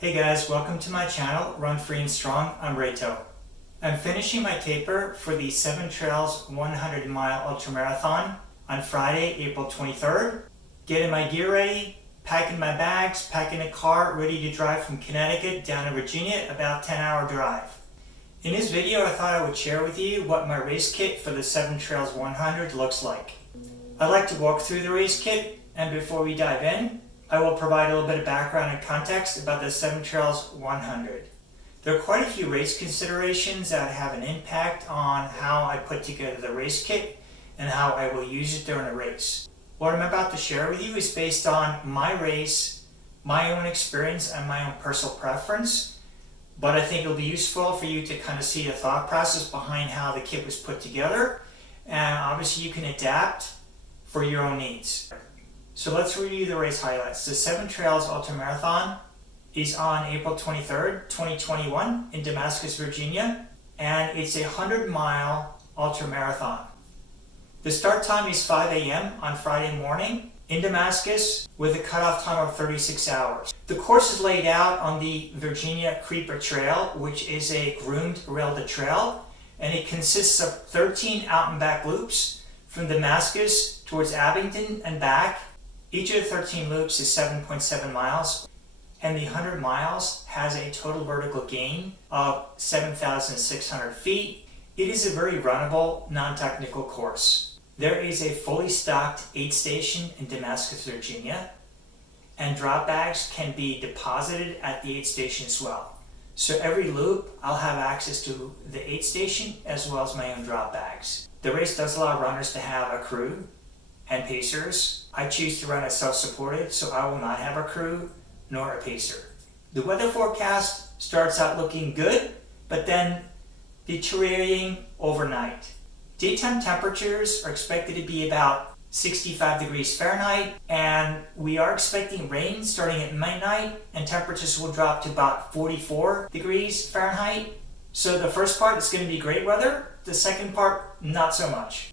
Hey guys, welcome to my channel, Run Free and Strong. I'm Reito. I'm finishing my taper for the 7 Trails 100 mile ultramarathon on Friday, April 23rd. Getting my gear ready, packing my bags, packing a car, ready to drive from Connecticut down to Virginia, about 10-hour drive. In this video, I thought I would share with you what my race kit for the 7 Trails 100 looks like. I'd like to walk through the race kit, and before we dive in, I will provide a little bit of background and context about the 7 Trails 100. There are quite a few race considerations that have an impact on how I put together the race kit and how I will use it during a race. What I'm about to share with you is based on my race, my own experience, and my own personal preference, but I think it'll be useful for you to kind of see the thought process behind how the kit was put together, and obviously you can adapt for your own needs. So let's review the race highlights. The 7 Trails Ultramarathon is on April 23rd, 2021 in Damascus, Virginia, and it's a 100-mile ultramarathon. The start time is 5 a.m. on Friday morning in Damascus with a cutoff time of 36 hours. The course is laid out on the Virginia Creeper Trail, which is a groomed railed trail, and it consists of 13 out and back loops from Damascus towards Abingdon and back. Each of the 13 loops is 7.7 miles, and the 100 miles has a total vertical gain of 7,600 feet. It is a very runnable, non-technical course. There is a fully stocked aid station in Damascus, Virginia, and drop bags can be deposited at the aid station as well. So every loop, I'll have access to the aid station as well as my own drop bags. The race does allow runners to have a crew and pacers. I choose to run as self-supported, so I will not have a crew nor a pacer. The weather forecast starts out looking good, but then deteriorating overnight. Daytime temperatures are expected to be about 65 degrees Fahrenheit, and we are expecting rain starting at midnight, and temperatures will drop to about 44 degrees Fahrenheit. So the first part is going to be great weather, the second part not so much.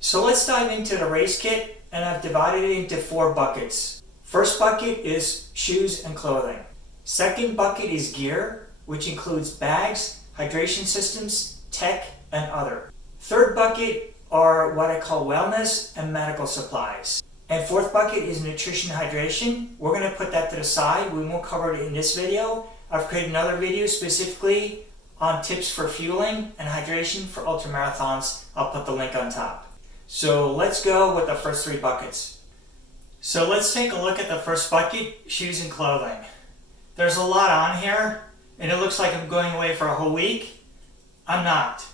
So let's dive into the race kit, and I've divided it into 4 buckets. First bucket is shoes and clothing. Second bucket is gear, which includes bags, hydration systems, tech, and other. Third bucket are what I call wellness and medical supplies. And fourth bucket is nutrition and hydration. We're going to put that to the side. We won't cover it in this video. I've created another video specifically on tips for fueling and hydration for ultramarathons. I'll put the link on top. So let's go with the first 3 buckets. So let's take a look at the first bucket, shoes and clothing. There's a lot on here, and it looks like I'm going away for a whole week. I'm not.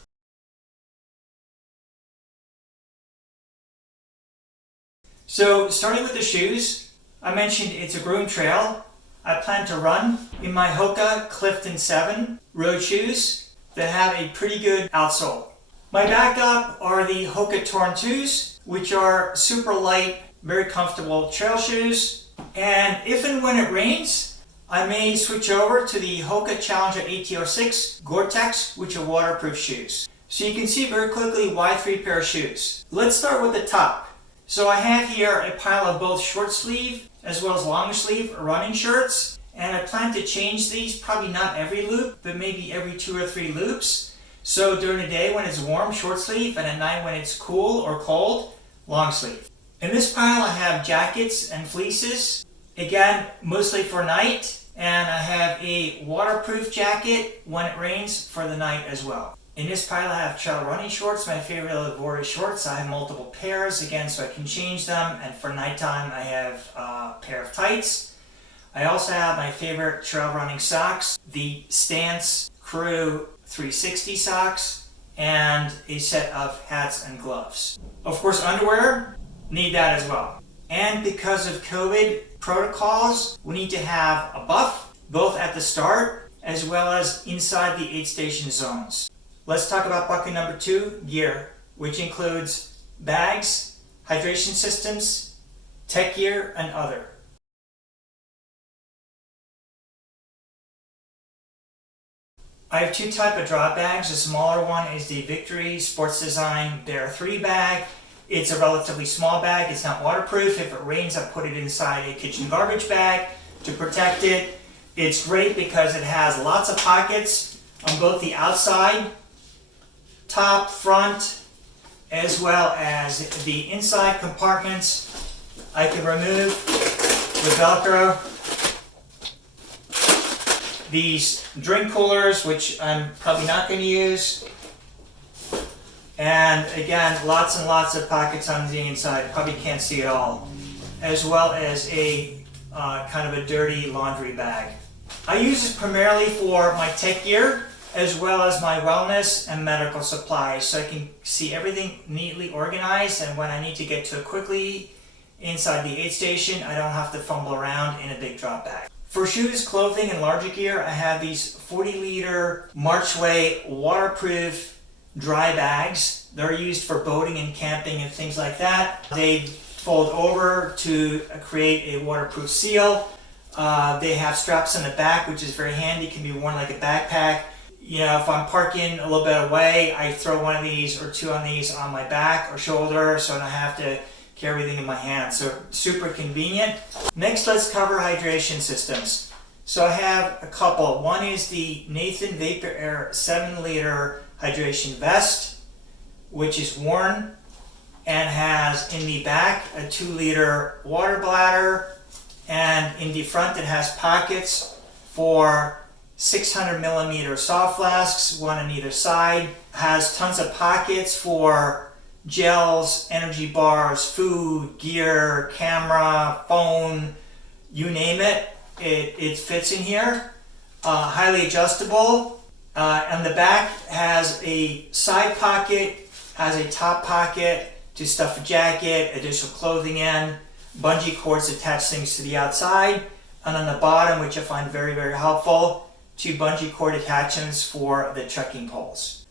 So starting with the shoes, I mentioned it's a groomed trail. I plan to run in my Hoka Clifton 7 road shoes that have a pretty good outsole. My backup are the Hoka Torn 2s, which are super light, very comfortable trail shoes. And if and when it rains, I may switch over to the Hoka Challenger ATO6 Gore-Tex, which are waterproof shoes. So you can see very quickly why 3 pair of shoes. Let's start with the top. So I have here a pile of both short sleeve as well as long sleeve running shirts. And I plan to change these, probably not every loop, but maybe every 2 or 3 loops. So during the day when it's warm, short sleeve, and at night when it's cool or cold, long sleeve. In this pile I have jackets and fleeces, again mostly for night, and I have a waterproof jacket when it rains for the night as well. In this pile I have trail running shorts, my favorite Labora shorts. I have multiple pairs again so I can change them, and for nighttime I have a pair of tights. I also have my favorite trail running socks, the Stance Crew 360 socks, and a set of hats and gloves. Of course, underwear, need that as well. And because of COVID protocols, we need to have a buff, both at the start as well as inside the aid station zones. Let's talk about bucket number 2, gear, which includes bags, hydration systems, tech gear, and other. I have 2 types of drop bags. The smaller one is the Victory Sports Design Bear 3 bag. It's a relatively small bag. It's not waterproof. If it rains, I put it inside a kitchen garbage bag to protect it. It's great because it has lots of pockets on both the outside, top, front, as well as the inside compartments. I can remove with Velcro these drink coolers, which I'm probably not going to use. And again, lots and lots of pockets on the inside. Probably can't see it all. As well as a kind of a dirty laundry bag. I use this primarily for my tech gear, as well as my wellness and medical supplies, so I can see everything neatly organized, and when I need to get to it quickly inside the aid station, I don't have to fumble around in a big drop bag. For shoes, clothing, and larger gear, I have these 40-liter Marchway waterproof dry bags. They're used for boating and camping and things like that. They fold over to create a waterproof seal. They have straps on the back, which is very handy, can be worn like a backpack. You know, if I'm parking a little bit away, I throw one of these or two on these on my back or shoulder, so I don't have to carry everything in my hand. So super convenient. Next, let's cover hydration systems. So I have a couple. One is the Nathan Vapor Air 7-liter hydration vest, which is worn and has in the back a 2-liter water bladder, and in the front it has pockets for 600 millimeter soft flasks, one on either side. Has tons of pockets for gels, energy bars, food, gear, camera, phone, you name it. It fits in here. Highly adjustable. And the back has a side pocket, has a top pocket to stuff a jacket, additional clothing in, bungee cords attach things to the outside, and on the bottom, which I find very, very helpful, 2 bungee cord attachments for the trekking poles.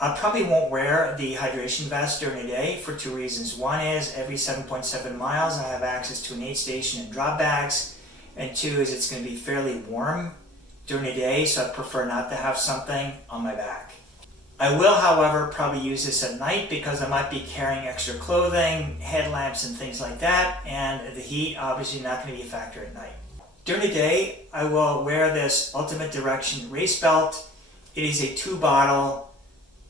I probably won't wear the hydration vest during the day for 2 reasons. One is every 7.7 miles I have access to an aid station and drop bags, and 2 is it's going to be fairly warm during the day, so I prefer not to have something on my back. I will, however, probably use this at night because I might be carrying extra clothing, headlamps, and things like that, and the heat obviously not going to be a factor at night. During the day, I will wear this Ultimate Direction race belt. It is a 2-bottle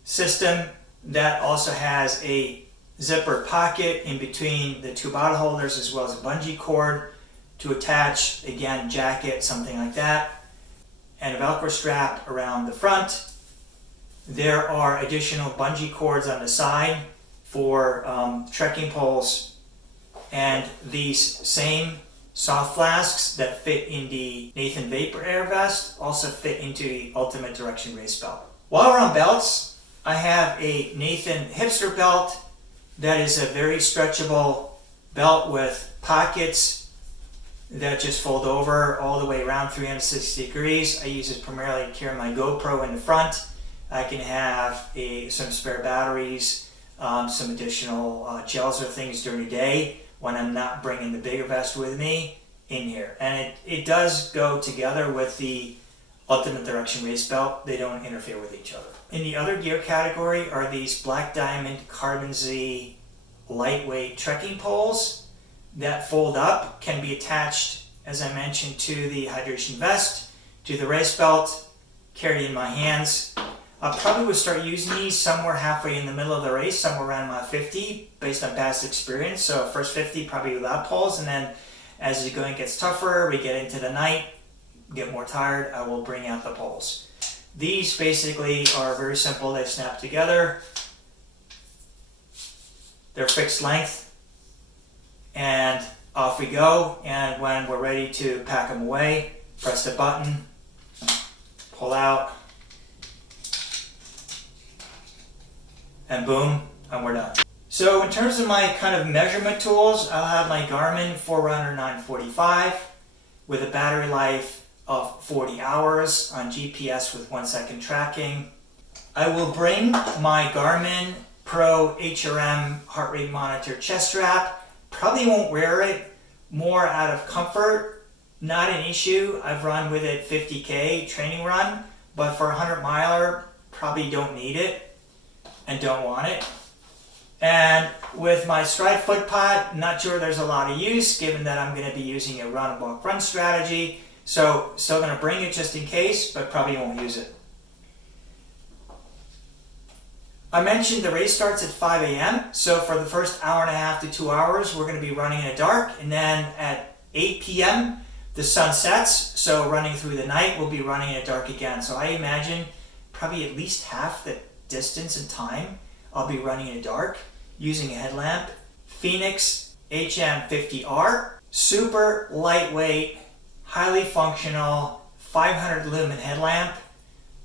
system that also has a zipper pocket in between the 2 bottle holders, as well as a bungee cord to attach, again, jacket, something like that, and a Velcro strap around the front. There are additional bungee cords on the side for trekking poles, and these same soft flasks that fit in the Nathan Vapor Air vest also fit into the Ultimate Direction race belt. While we're on belts, I have a Nathan hipster belt that is a very stretchable belt with pockets that just fold over all the way around 360 degrees. I use it primarily to carry my GoPro in the front. I can have some spare batteries, some additional gels or things during the day when I'm not bringing the bigger vest with me in here. And it does go together with the Ultimate Direction race belt. They don't interfere with each other. In the other gear category are these Black Diamond Carbon Z lightweight trekking poles that fold up, can be attached, as I mentioned, to the hydration vest, to the race belt, carried in my hands. I probably would start using these somewhere halfway in the middle of the race, somewhere around mile 50, based on past experience. So first 50 probably without poles, and then as the going gets tougher, we get into the night, get more tired, I will bring out the poles. These basically are very simple. They snap together. They're fixed length, and off we go. And when we're ready to pack them away, press the button, pull out, and boom, and we're done. So in terms of my kind of measurement tools, I'll have my Garmin Forerunner 945 with a battery life of 40 hours on GPS with 1-second tracking. I will bring my Garmin Pro HRM heart rate monitor chest strap. Probably won't wear it, more out of comfort, not an issue. I've run with it 50K training run, but for a 100 miler, probably don't need it and don't want it. And with my Stride foot pod, not sure there's a lot of use given that I'm going to be using a run and walk run strategy. So still going to bring it just in case, but probably won't use it. I mentioned the race starts at 5 a.m. So for the first hour and a half to 2 hours, we're going to be running in the dark. And then at 8 p.m., the sun sets. So running through the night, we'll be running in the dark again. So I imagine probably at least half the distance and time I'll be running in the dark using a headlamp. Phoenix HM50R, super lightweight, highly functional, 500 lumen headlamp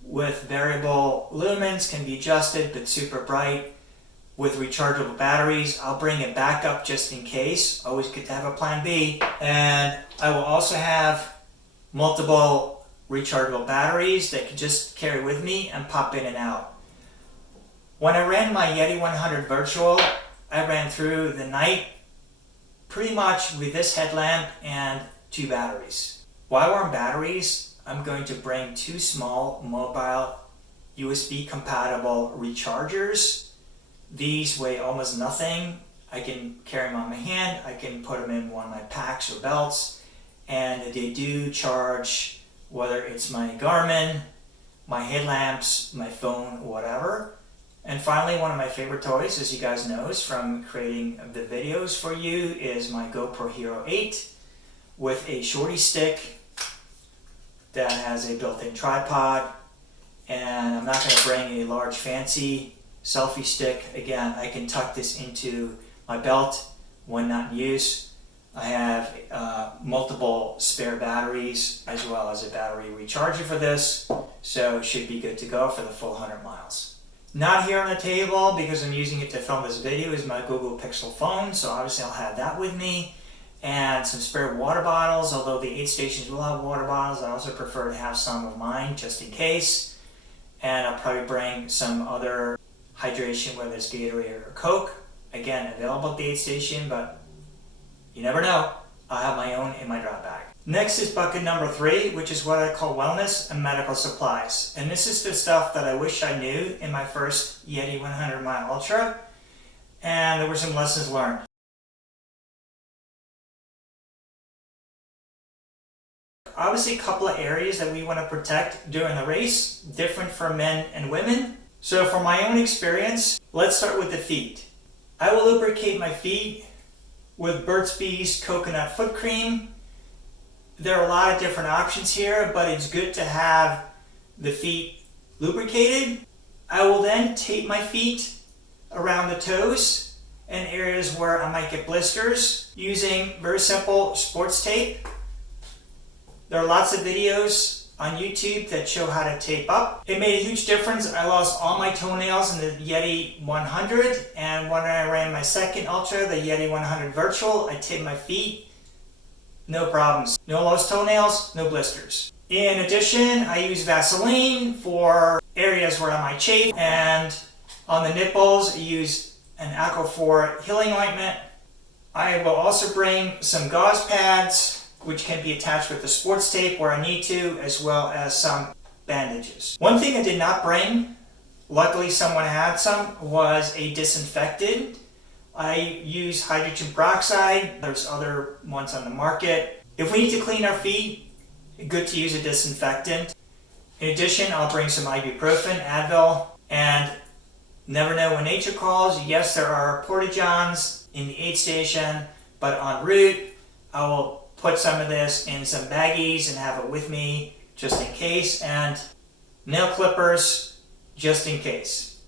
with variable lumens, can be adjusted, but super bright with rechargeable batteries. I'll bring it back up just in case. Always good to have a plan B. And I will also have multiple rechargeable batteries that can just carry with me and pop in and out. When I ran my Yeti 100 Virtual, I ran through the night pretty much with this headlamp and 2 batteries. While we're on batteries, I'm going to bring 2 small mobile USB compatible rechargers. These weigh almost nothing. I can carry them on my hand. I can put them in one of my packs or belts, and they do charge, whether it's my Garmin, my headlamps, my phone, whatever. And finally, one of my favorite toys, as you guys know, from creating the videos for you, is my GoPro Hero 8 with a shorty stick that has a built-in tripod. And I'm not going to bring a large fancy selfie stick. Again, I can tuck this into my belt when not in use. I have multiple spare batteries as well as a battery recharger for this, so it should be good to go for the full 100 miles. Not here on the table because I'm using it to film this video is my Google Pixel phone, so obviously I'll have that with me. And some spare water bottles, although the aid stations will have water bottles, I also prefer to have some of mine just in case. And I'll probably bring some other hydration, whether it's Gatorade or Coke. Again, available at the aid station, but you never know. I'll have my own in my drop bag. Next is bucket number 3, which is what I call wellness and medical supplies. And this is the stuff that I wish I knew in my first Yeti 100 Mile Ultra. And there were some lessons learned. Obviously, a couple of areas that we want to protect during the race, different for men and women. So from my own experience, let's start with the feet. I will lubricate my feet with Burt's Bees coconut foot cream. There are a lot of different options here, but it's good to have the feet lubricated. I will then tape my feet around the toes and areas where I might get blisters using very simple sports tape. There are lots of videos on YouTube that show how to tape up. It made a huge difference. I lost all my toenails in the Yeti 100, and when I ran my second Ultra, the Yeti 100 Virtual, I taped my feet. No problems. No lost toenails, no blisters. In addition, I use Vaseline for areas where I might chafe, and on the nipples, I use an Aquaphor healing ointment. I will also bring some gauze pads, which can be attached with the sports tape where I need to, as well as some bandages. One thing I did not bring, luckily someone had some, was a disinfectant. I use hydrogen peroxide. There's other ones on the market. If we need to clean our feet, good to use a disinfectant. In addition, I'll bring some ibuprofen, Advil, and never know when nature calls. Yes, there are porta-johns in the aid station, but en route, I will put some of this in some baggies and have it with me just in case, and nail clippers just in case.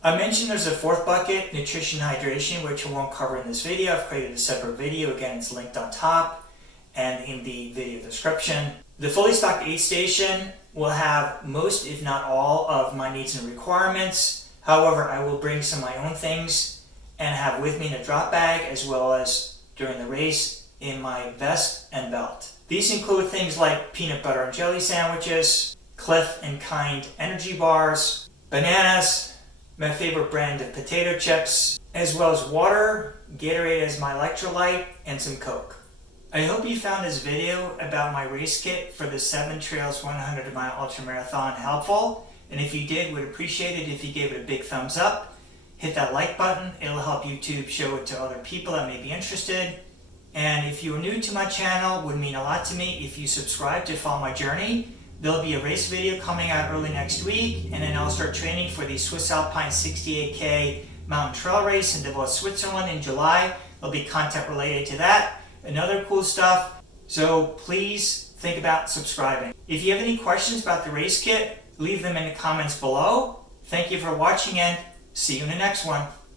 I mentioned there's a 4th bucket, nutrition hydration, which I won't cover in this video. I've created a separate video. Again, it's linked on top and in the video description. The fully stocked aid station will have most, if not all, of my needs and requirements. However, I will bring some of my own things and have with me in a drop bag, as well as during the race in my vest and belt. These include things like peanut butter and jelly sandwiches, Cliff and Kind energy bars, bananas, my favorite brand of potato chips, as well as water, Gatorade as my electrolyte, and some Coke. I hope you found this video about my race kit for the 7 Trails 100 Mile Ultramarathon helpful, and if you did, would appreciate it if you gave it a big thumbs up. Hit that like button, it'll help YouTube show it to other people that may be interested. And if you're new to my channel, it would mean a lot to me if you subscribe to follow my journey. There'll be a race video coming out early next week, and then I'll start training for the Swiss Alpine 68K mountain trail race in Davos, Switzerland in July. There'll be content related to that and other cool stuff. So please think about subscribing. If you have any questions about the race kit, leave them in the comments below. Thank you for watching and see you in the next one.